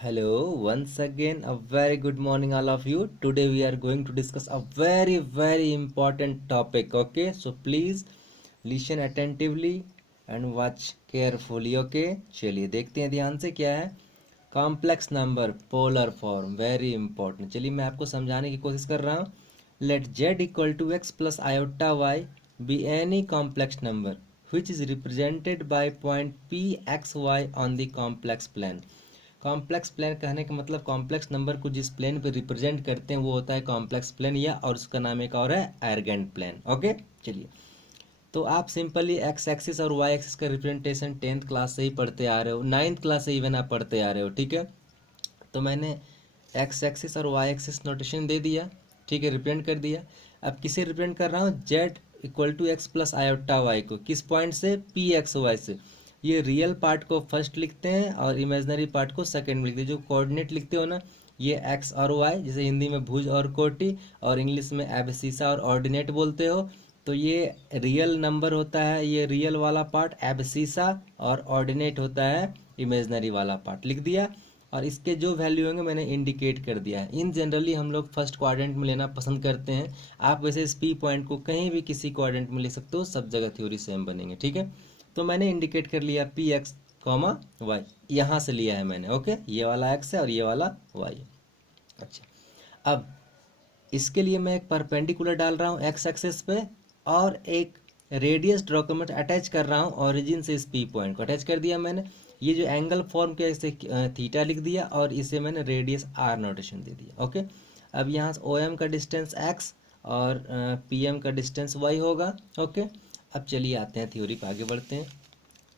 Hello, once again, a very good morning, all of you. Today we are going to discuss a very important topic. Okay, so please listen attentively and watch carefully. Okay, चलिए देखते हैं ध्यान से क्या है। Complex number polar form very important. चलिए मैं आपको समझाने की कोशिश कर रहा हूँ। Let Z equal to X plus iota Y be any complex number which is represented by point p x y on the complex plane। Complex plane कहने का मतलब कॉम्प्लेक्स नंबर को जिस प्लेन पे रिप्रेजेंट करते हैं वो होता है कॉम्प्लेक्स प्लेन, या और उसका नाम एक और है एर्गेंट प्लेन। ओके, चलिए तो आप सिंपली एक्स एक्सिस और वाई एक्सिस का रिप्रेजेंटेशन 10th क्लास से ही पढ़ते आ रहे हो, 9th क्लास से इवन आप पढ़ते आ रहे हो। ठीक है, तो मैंने एक्स एक्सिस और वाई एक्सिस नोटेशन दे दिया। ठीक है, रिप्रेजेंट कर दिया। अब किसे रिप्रेजेंट कर रहा हूँ? Z equal to X plus iota Y को। किस पॉइंट से? पी एक्स वाई से। ये रियल पार्ट को फर्स्ट लिखते हैं और इमेजनरी पार्ट को सेकंड में लिखते हैं। जो कोऑर्डिनेट लिखते हो ना, ये एक्स और वाई, जैसे हिंदी में भुज और कोटि और इंग्लिश में एब्सिसा और ऑर्डिनेट बोलते हो, तो ये रियल नंबर होता है, ये रियल वाला पार्ट एब्सिसा, और ऑर्डिनेट होता है इमेजनरी वाला पार्ट। लिख दिया। और इसके जो वैल्यू होंगे मैंने इंडिकेट कर दिया है। इन जनरली हम लोग फर्स्ट क्वाड्रेंट में लेना पसंद करते हैं। आप वैसे इस पी पॉइंट को कहीं भी किसी क्वाड्रेंट में ले सकते हो, सब जगह थ्योरी सेम बनेंगे। ठीक है, तो मैंने इंडिकेट कर लिया पी एक्स कॉमा वाई, यहाँ से लिया है मैंने। ओके, ये वाला एक्स है और ये वाला वाई है। अच्छा, अब इसके लिए मैं एक परपेंडिकुलर डाल रहा हूँ एक्स एक्सिस पे, और एक रेडियस डॉक्यूमेंट अटैच कर रहा हूँ ओरिजिन से। इस पी पॉइंट को अटैच कर दिया मैंने। ये जो एंगल फॉर्म किया इसे थीटा लिख दिया, और इसे मैंने रेडियस आर नोटेशन दे दिया। ओके, अब यहाँ से ओ एम का डिस्टेंस एक्स और पी एम का डिस्टेंस वाई होगा। ओके, अब चलिए आते हैं थ्योरी पे, आगे बढ़ते हैं।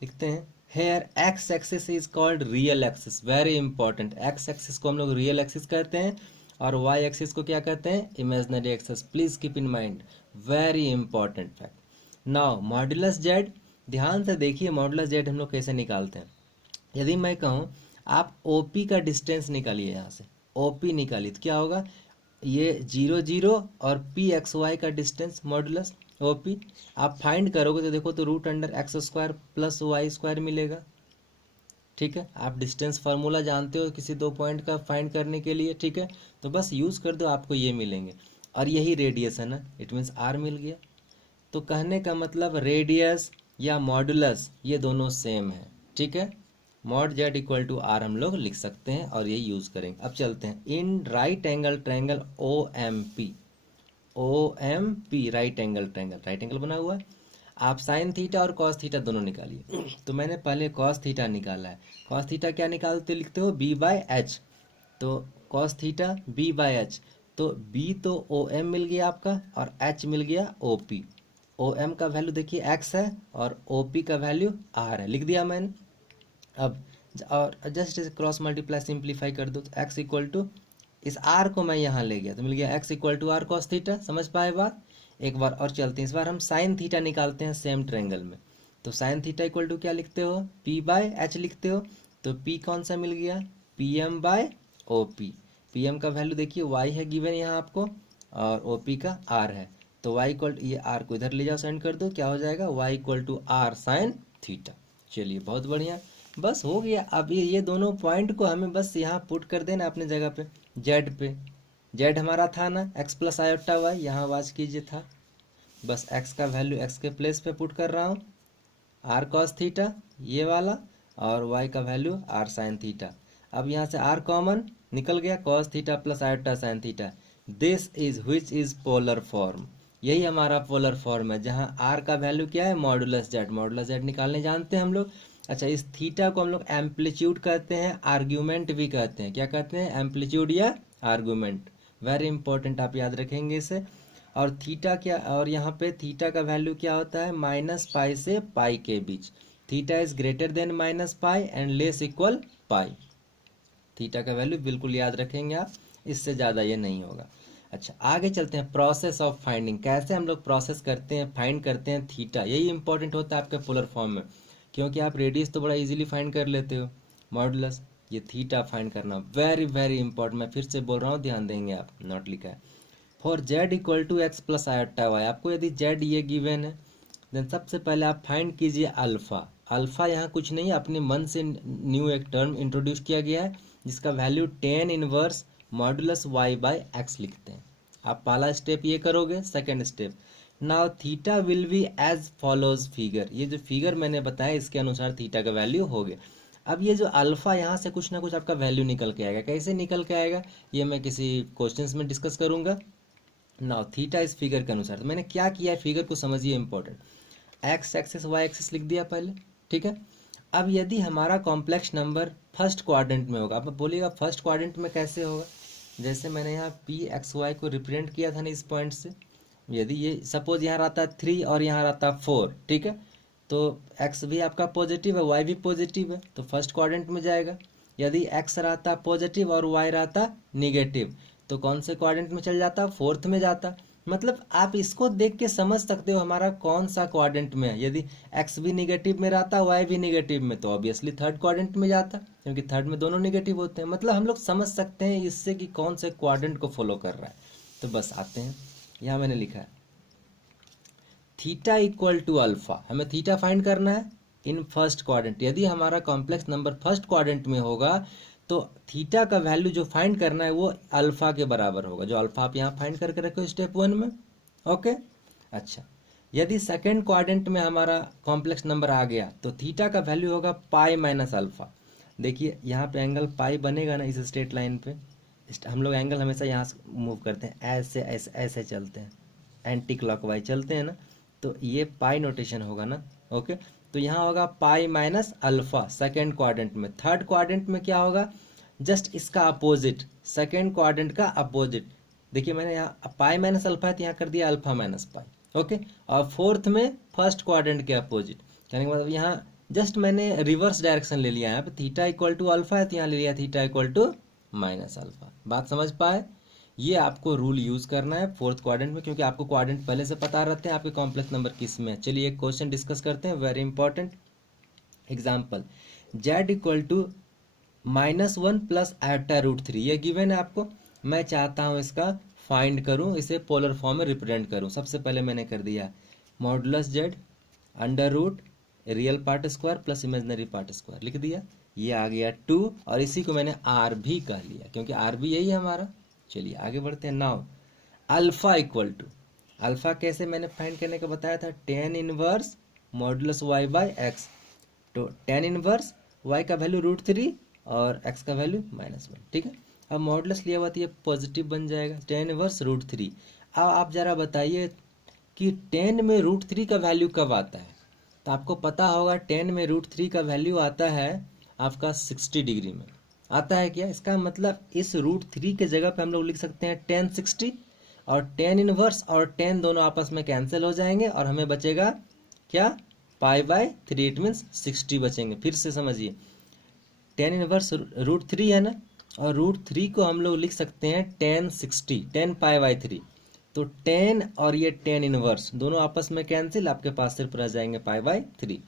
लिखते हैं here X axis is called real axis. Very important, X axis को हम लोग रियल एक्सिस कहते हैं और वाई एक्सिस को क्या कहते हैं? Imaginary axis. Please keep in mind, very important fact. Now modulus Z, ध्यान से देखिए मॉड्यूलस जेड हम लोग कैसे निकालते हैं। यदि मैं कहूँ आप ओपी का डिस्टेंस निकालिए, यहाँ से ओपी निकालिए तो क्या होगा? ये 0 0 और पी एक्स वाई का डिस्टेंस मॉडुलस ओपी आप फाइंड करोगे तो देखो तो root under X square plus Y square मिलेगा। ठीक है, आप डिस्टेंस फार्मूला जानते हो किसी दो पॉइंट का फाइंड करने के लिए। ठीक है, तो बस यूज़ कर दो, आपको ये मिलेंगे। और यही रेडियस है ना, इट मीन्स आर मिल गया। तो कहने का मतलब रेडियस या मॉडुलस ये दोनों सेम है। ठीक है, mod Z equal to R हम लोग लिख सकते हैं और ये यूज़ करेंगे। अब चलते हैं in right angle triangle O M P. O M P right angle triangle, right angle बना हुआ है। आप साइन थीटा और कॉस थीटा दोनों निकालिए। तो मैंने पहले कॉस थीटा निकाला है। कॉस थीटा क्या निकालते लिखते हो? B by H. तो cos theta B by H, तो बी तो ओ एम मिल गया आपका और एच मिल गया ओ पी। ओ एम का वैल्यू देखिए एक्स है और ओ पी का वैल्यू आर है, लिख दिया मैंने। अब और जस्ट इसे क्रॉस मल्टीप्लाई सिंप्लीफाई कर दो तो एक्स इक्वल टू, इस आर को मैं यहाँ ले गया तो मिल गया X equal to R cos theta. समझ पाए बात? एक बार और चलते हैं, इस बार हम साइन थीटा निकालते हैं सेम ट्रायंगल में। तो साइन थीटा इक्वल टू क्या लिखते हो? पी बाय एच लिखते हो। तो पी कौन सा मिल गया? P M by O P. P M का वैल्यू देखिए वाई है गिवन यहाँ आपको, और ओ पी का आर है। तो वाई इक्वल, ये आर को इधर ले जाओ, सेंड कर दो, क्या हो जाएगा? Y equal to R sine theta. चलिए बहुत बढ़िया, बस हो गया। अब ये दोनों पॉइंट को हमें बस यहाँ पुट कर देना अपने जगह पे। जेड पे, जेड हमारा था ना एक्स प्लस आयोटा वाई, यहाँ वाच कीजिए था। बस एक्स का वैल्यू एक्स के प्लेस पे पुट कर रहा हूँ, आर कॉस थीटा ये वाला, और वाई का वैल्यू आर साइन थीटा। अब यहाँ से आर कॉमन निकल गया, cos theta plus iota sine theta. This is which is polar form. यही हमारा पोलर फॉर्म है, जहाँ आर का वैल्यू क्या है? Modulus Z. मॉडुलस जेड निकालने जानते हैं हम लोग। अच्छा, इस थीटा को हम लोग एम्पलीट्यूड कहते हैं, आर्ग्यूमेंट भी कहते हैं। क्या कहते हैं? एम्पलीट्यूड या आर्गूमेंट। वेरी इंपॉर्टेंट, आप याद रखेंगे इसे। और थीटा क्या, और यहाँ पे थीटा का वैल्यू क्या होता है? माइनस पाई से पाई के बीच। Theta is greater than minus pi and less equal pi. Theta का वैल्यू बिल्कुल याद रखेंगे आप, इससे ज़्यादा ये नहीं होगा। अच्छा, आगे चलते हैं प्रोसेस ऑफ फाइंडिंग। कैसे हम लोग प्रोसेस करते हैं, फाइंड करते हैं थीटा। यही इंपॉर्टेंट होता है आपके पोलर फॉर्म में, क्योंकि आप रेडियस तो बड़ा इजीली फाइंड कर लेते हो, मॉडुलस ये थीटा फाइंड करना वेरी इंपॉर्टेंट। मैं फिर से बोल रहा हूँ, ध्यान देंगे आप, नोट लिखा है। For Z equal to X plus iota Y, आपको यदि जेड ये गिवन है, देन सबसे पहले आप फाइंड कीजिए अल्फा। अल्फा यहाँ कुछ नहीं है, अपने मन से न्यू एक टर्म इंट्रोड्यूस किया गया है, जिसका value tan inverse modulus Y by X लिखते हैं। आप पहला स्टेप ये करोगे। Second step, now theta will be as follows figure, ये जो फिगर मैंने बताया इसके अनुसार थीटा का वैल्यू हो गया। अब ये जो अल्फा यहाँ से कुछ ना कुछ आपका वैल्यू निकल के आएगा। कैसे निकल के आएगा ये मैं किसी क्वेश्चंस में डिस्कस करूंगा। नाउ थीटा इस फिगर के अनुसार, तो मैंने क्या किया है, फिगर को समझिए important. X axis Y axis लिख दिया पहले, ठीक है। अब यदि हमारा कॉम्प्लेक्स नंबर फर्स्ट क्वाड्रेंट में होगा, अब बोलिएगा फर्स्ट क्वाड्रेंट में कैसे होगा, जैसे मैंने यहाँ पी एक्स वाई को रिप्रेजेंट किया था ना इस पॉइंट से। यदि ये सपोज यहाँ रहता 3 और यहाँ रहता 4, ठीक है, तो x भी आपका पॉजिटिव है, y भी पॉजिटिव है, तो फर्स्ट क्वाड्रेंट में जाएगा। यदि x रहता पॉजिटिव और y रहता निगेटिव, तो कौन से क्वाड्रेंट में चल जाता, फोर्थ में जाता। मतलब आप इसको देख के समझ सकते हो हमारा कौन सा क्वाड्रेंट में है। यदि x भी निगेटिव में रहता, y भी निगेटिव में, तो ऑब्वियसली थर्ड क्वाड्रेंट में जाता, क्योंकि थर्ड में दोनों निगेटिव होते हैं। मतलब हम लोग समझ सकते हैं इससे कि कौन से क्वाड्रेंट को फॉलो कर रहा है। तो बस आते हैं, यहाँ मैंने लिखा है थीटा इक्वल टू अल्फा, हमें थीटा फाइंड करना है इन फर्स्ट क्वाड्रेंट। यदि हमारा कॉम्प्लेक्स नंबर फर्स्ट क्वाड्रेंट में होगा तो थीटा का वैल्यू जो फाइंड करना है वो अल्फा के बराबर होगा, जो अल्फा आप यहाँ फाइंड करके रखो स्टेप 1 में। ओके, अच्छा, यदि सेकेंड क्वाड्रेंट में हमारा कॉम्प्लेक्स नंबर आ गया तो थीटा का वैल्यू होगा पाई माइनस अल्फा। देखिए यहाँ पे एंगल पाई बनेगा ना इस स्ट्रेट लाइन पे, हम लोग एंगल हमेशा यहाँ से मूव करते हैं, ऐसे ऐसे ऐसे चलते हैं, एंटी क्लॉकवाइज चलते हैं ना, तो ये पाई नोटेशन होगा ना। ओके, तो यहाँ होगा पाई माइनस अल्फा सेकेंड क्वाड्रेंट में। थर्ड क्वाड्रेंट में क्या होगा, जस्ट इसका अपोजिट, सेकेंड क्वाड्रेंट का अपोजिट। देखिए मैंने यहाँ पाई माइनस अल्फा है तो यहाँ कर दिया अल्फा माइनस पाई। ओके, और फोर्थ में फर्स्ट क्वाड्रेंट के अपोजिट, कहने का मतलब यहाँ जस्ट मैंने रिवर्स डायरेक्शन ले लिया है। यहाँ पे थीटा इक्वल टू अल्फा है तो यहाँ ले लिया theta equal to minus alpha. बात समझ पाए, ये आपको रूल यूज करना है फोर्थ क्वाड्रेंट में, क्योंकि आपको क्वाड्रेंट पहले से पता रहते हैं आपके कॉम्प्लेक्स नंबर किस में है। चलिए एक क्वेश्चन डिस्कस करते हैं, very important example. z equal to -1 plus iota root 3, ये गिवन है आपको। मैं चाहता हूँ इसका फाइंड करूँ, इसे पोलर फॉर्म में रिप्रेजेंट करूँ। सबसे पहले मैंने कर दिया modulus z under root real part square plus imaginary part square लिख दिया, ये आ गया 2, और इसी को मैंने r भी कह लिया क्योंकि r भी यही है हमारा। चलिए आगे बढ़ते हैं। Now alpha equal to, alpha कैसे मैंने फाइंड करने का बताया था, tan inverse modulus Y by X. तो टेन इनवर्स वाई का वैल्यू रूट 3 और एक्स का वैल्यू -1, ठीक है। अब मॉडुलस लिया हुआ तो ये पॉजिटिव बन जाएगा, टेन इनवर्स रूट 3। अब आप जरा बताइए कि 10 में रूट 3 का वैल्यू कब आता है, तो आपको पता होगा 10 में रूट 3 का वैल्यू आता है आपका 60 डिग्री में आता है। क्या इसका मतलब, इस रूट 3 के जगह पे हम लोग लिख सकते हैं 10 60, और 10 इनवर्स और 10 दोनों आपस में कैंसिल हो जाएंगे और हमें बचेगा क्या, पाई बाय 3, इट मीन्स 60 बचेंगे। फिर से समझिए, 10 इनवर्स रूट 3 है ना, और रूट 3 को हम लोग लिख सकते हैं 10 60, 10 पाई बाय 3। तो 10 और ये 10 इनवर्स दोनों आपस में कैंसिल, आपके पास सिर्फ रह जाएंगे pi by 3।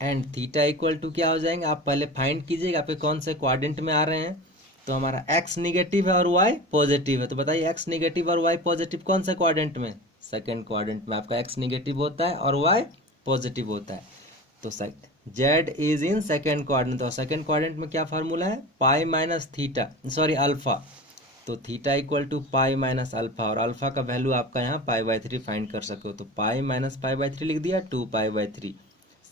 And theta equal to क्या हो जाएंगे, आप पहले फाइंड कीजिएगा आपके कौन से क्वाड्रेंट में आ रहे हैं। तो हमारा x निगेटिव है और y पॉजिटिव है, तो बताइए x निगेटिव और y पॉजिटिव कौन से क्वाड्रेंट में, सेकंड क्वाड्रेंट में आपका x निगेटिव होता है और y पॉजिटिव होता है। तो z is in second quadrant, तो सेकंड क्वाड्रेंट में क्या फार्मूला है, pi minus theta, sorry alpha. तो theta equal to pi minus alpha, और अल्फा का वैल्यू आपका यहाँ पाई बाय 3 फाइंड कर सके हो, तो पाई माइनस पाई बाय 3 लिख दिया, 2 पाई by 3,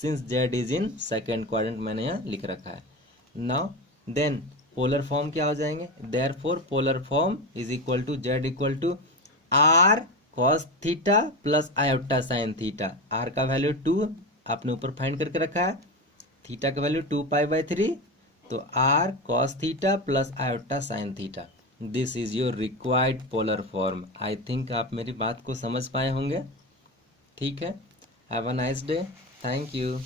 since z is in second quadrant मैंने यहाँ लिख रखा है। नाउ देन पोलर फॉर्म क्या हो जाएंगे, therefore polar form is equal to z equal टू r cos theta plus iota sine theta. r का वैल्यू 2 आपने ऊपर फाइंड करके रखा है, थीटा का वैल्यू 2 पाई बाय 3, तो r cos theta plus iota sine theta. This is your required polar form. I think आप मेरी बात को समझ पाए होंगे, ठीक है। Have a nice day, thank you.